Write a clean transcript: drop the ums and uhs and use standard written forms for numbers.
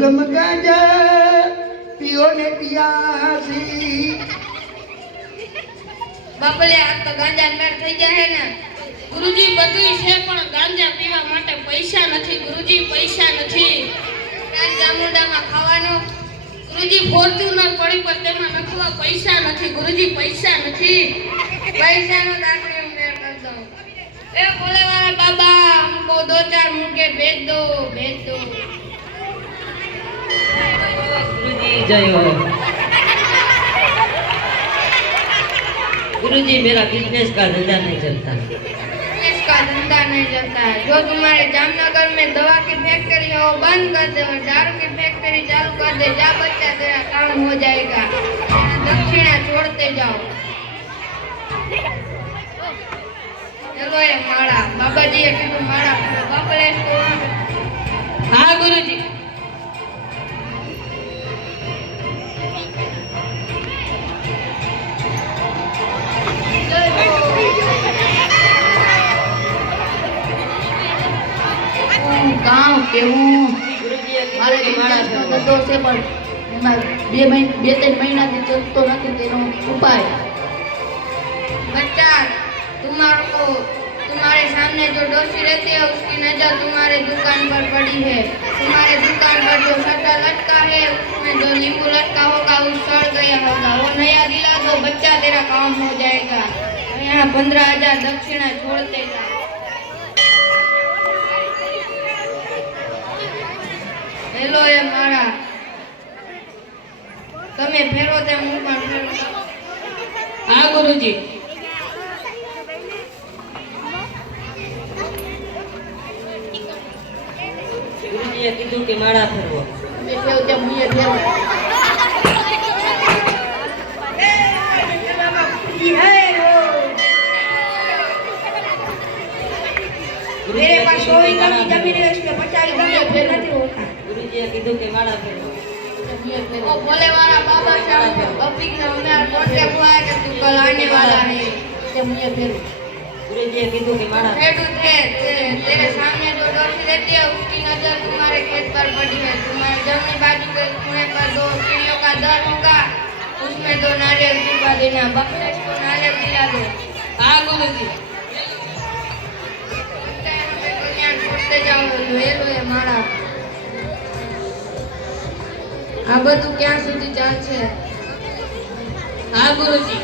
गम गांजा पियो ने पियासी બાપલે આ તો ગાંજા મેળ થઈ જાય ને ગુરુજી બધુંય છે પણ ગાંજા પીવા માટે પૈસા નથી ગુરુજી પૈસા નથી કાન જામુડામાં ખાવાનું ગુરુજી ફોર્ચ્યુનર પડી પર તેમાં નખવા પૈસા નથી ગુરુજી પૈસા નથી પૈસાનો દાખલો મેળ કર દો એ બોલે વાળા બાબા हमको दो चार मुर्गे भेज दो गुरुजी जय हो गुरुजी मेरा बिजनेस का धंधा नहीं चलता है जो तुम्हारे जामनगर में दवा की फैक्ट्री है वो बंद कर दे और दारू की फैक्ट्री चालू कर दे जा बच्चा तेरा काम हो जाएगा दक्षिणा छोड़ते जाओ चलो ये माड़ा बाबा जी ये कीधु माड़ा बाबा ले इसको हाँ गुरुजी गांव केवू मारे बिजनेस नो धंधो छे पण एमां 2-3 महीना થી ચલતો નથી તેનો ઉપાય बच्चा तुम्हारे सामने जो डोसी रहती है उसकी नजर तुम्हारे दुकान पर पड़ी है तुम्हारे दुकान पर जो शटर लटका है उसमें जो नींबू लटका होगा वो सड़ गया होगा वो नया दिला दो बच्चा तेरा काम हो जाएगा यहाँ 15,000 दक्षिणा छोड़ते जाओ हेलो ये मारा તમે ફેરો તે હું પણ ફેરો हाँ गुरुजी गुरुजी ये कीधु के माड़ा फेरवो મે ફેર તે મુએ ફેર मेरे पास 100 एकड़ की जमीन है इसमें 50 गमले फिर नहीं होता गुरुजी ये कीधु के माड़ा फेरवो ओ बोले वाला बाबा साहब अभी के हमें कांटेक्ट हुआ है कि तू कल आने वाला है તે મુએ ફેર गुरुजी ये कीधु के माड़ा फेडू थे तेरे सामने जो डोसी रहती है उसकी नजर तुम्हारे खेत पर पड़ी है तुम्हारे जमीन बाजू के कुएं पर 2 चिड़ियों का दर होगा उसमें 2 नारियल गिरवा देना बकरे को नारियल दिला दो हाँ गुरुजी छोड़ते जाओ જોયેલો એ મારા આ બધું ક્યાં સુધી ચાલશે हाँ गुरुजी